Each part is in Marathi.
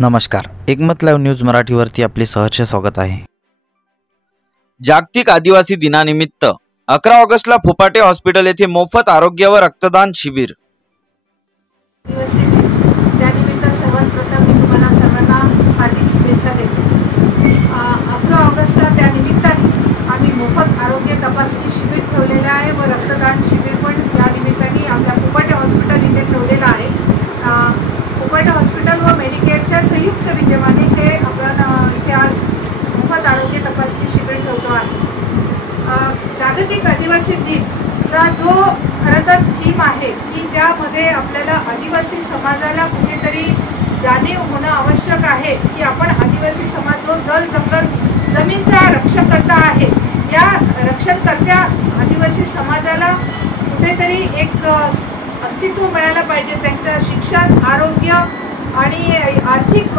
नमस्कार, एकमत लाईव्ह न्यूज मराठीवरती आपले सहर्ष स्वागत आहे। जागतिक आदिवासी दिनानिमित्त 11 ऑगस्टला फुपाटे हॉस्पिटल येथे मोफत आरोग्य व रक्तदान शिबिर। त्यानिमित्त सर्वात प्रथम मी तुम्हाला सर्वांना हार्दिक शुभेच्छा देते। 11 ऑगस्टला त्यानिमित्ताने आम्ही मोफत आरोग्य तपासणी शिबिर ठेवलेले आहे व रक्तदान शिबिर पण या निमित्ताने आपल्या फुपाटे हॉस्पिटल इथे ठेवलेलं आहे। फुपाटे हॉस्पिटल व मेडिकेअरच्या संयुक्त विद्यमाने हे आपण इथे आज मोफत आरोग्य तपासणी शिबिर ठेवतो आहे। जागतिक आदिवासी दिनचा जो खरं तर थीम आहे की ज्यामध्ये आपल्याला आदिवासी समाजाला कुठेतरी जाणीव होणं आवश्यक आहे की आपण आदिवासी समाज जो जल जंगल जमीनचा रक्षणकर्ता आहे, या रक्षणकर्त्या आदिवासी समाजाला कुठेतरी एक अस्तित्व मिळायला पाहिजे। त्यांचं शिक्षण, आरोग्य आणि आर्थिक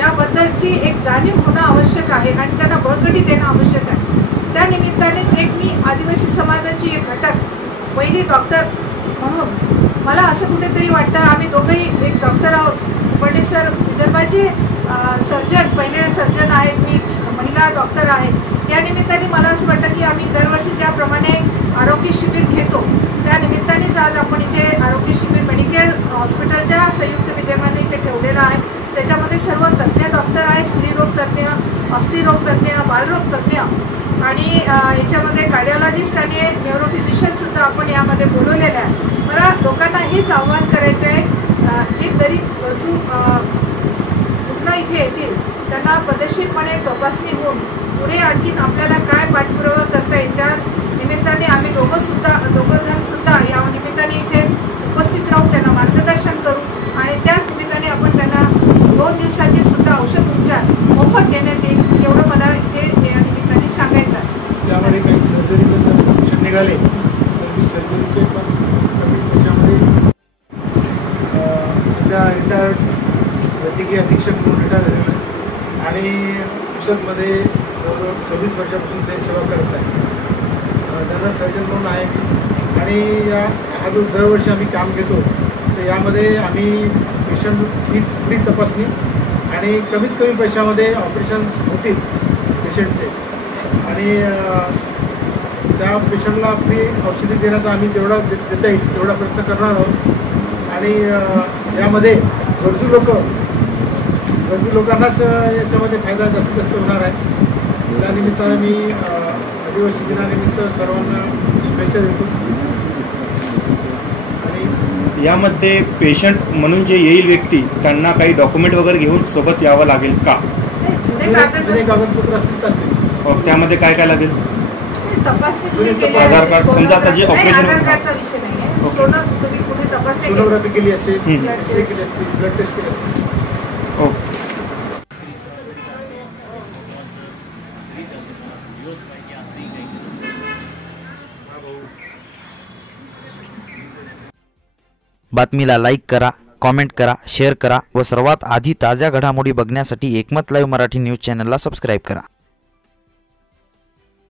याबद्दलची एक जाणीव होणं आवश्यक आहे आणि त्यांना बळकटी देणं आवश्यक आहे। त्या निमित्तानेच एक मी आदिवासी समाजाची एक घटक पहिली डॉक्टर म्हणून मला असं कुठेतरी वाटतं, आम्ही दोघेही एक डॉक्टर आहोत। पण सर विदर्भाचे सर्जन, पहिले सर्जन आहेत, मी महिला डॉक्टर आहे। या निमित्ताने मला असं वाटतं की आम्ही दरवर्षी ज्याप्रमाणे आरोग्य शिबिर घेतो त्या निमित्तानेच आज आपण इथे आरोग्य शिबिर मेडिकेअर हॉस्पिटलच्या संयुक्त विद्यमाने इथे ठेवलेला आहे। त्याच्यामध्ये सर्व तज्ज्ञ डॉक्टर आहेत, स्त्रीरोग तज्ज्ञ, अस्थिरोग तज्ज्ञ, बालरोग तज्ज्ञ आणि याच्यामध्ये कार्डिओलॉजिस्ट आणि न्यूरोफिजिशियन सुद्धा आपण यामध्ये बोलवलेले आहे। मला लोकांना हेच आव्हान करायचं आहे, जे गरीब गरजू रुग्ण इथे येतील त्यांना पद्धतशीरपणे तपासणी होऊन पुढे आणखीन आपल्याला काय पाठपुरावा करता येईल त्या निमित्ताने आम्ही दोघं जण सुद्धा या निमित्ताने इथे उपस्थित राहून त्यांना मार्गदर्शन करू आणि त्याच निमित्ताने आपण त्यांना 2 दिवसाचे सुद्धा औषध उपचार मोफत देण्यात येईल, एवढं मला इथे या निमित्ताने सांगायचं आहे। त्यामध्ये काही सर्जरीचं ऑप्शन निघाले तर मी सर्जरीचे पण कमी पैशामध्ये सध्या रिटायर्ड वैद्यकीय अधीक्षक म्हणून रिटायर झालेला आहे आणि पुसदमध्ये जवळजवळ 26 वर्षापासून सेवा करत आहे। जनरल सर्जन म्हणून आहे आणि हा जो दरवर्षी आम्ही काम घेतो तर यामध्ये आम्ही पेशंटची फ्री तपासणी आणि कमीत कमी पैशामध्ये ऑपरेशन्स होतील पेशंटचे आणि त्या पेशंटला फ्री औषधी देण्याचा आम्ही जेवढा देता येईल तेवढा प्रयत्न करणार आहोत आणि यामध्ये गरजू लोकांनाच याच्यामध्ये फायदा जास्तीत जास्त होणार आहे। त्या निमित्ताने मी आदिवासी दिनानिमित्त सर्वांना शुभेच्छा देतो आणि यामध्ये पेशंट म्हणून जे येईल व्यक्ती त्यांना काही डॉक्युमेंट वगैरे घेऊन सोबत यावं लागेल का? जुने कागदपत्र असतील चालतील। त्यामध्ये काय काय लागेल? आधार कार्ड, समजा आता जे ऑपरेशन सोनोग्राफी केली असेल, एक्सरे केली असतील, ब्लड टेस्ट केली असतील। बातमीला लाईक करा, कमेंट करा, शेअर करा व सर्वात आधी ताज्या घडामोडी बघण्यासाठी एकमत लाईव्ह मराठी न्यूज चॅनलला सबस्क्राईब करा।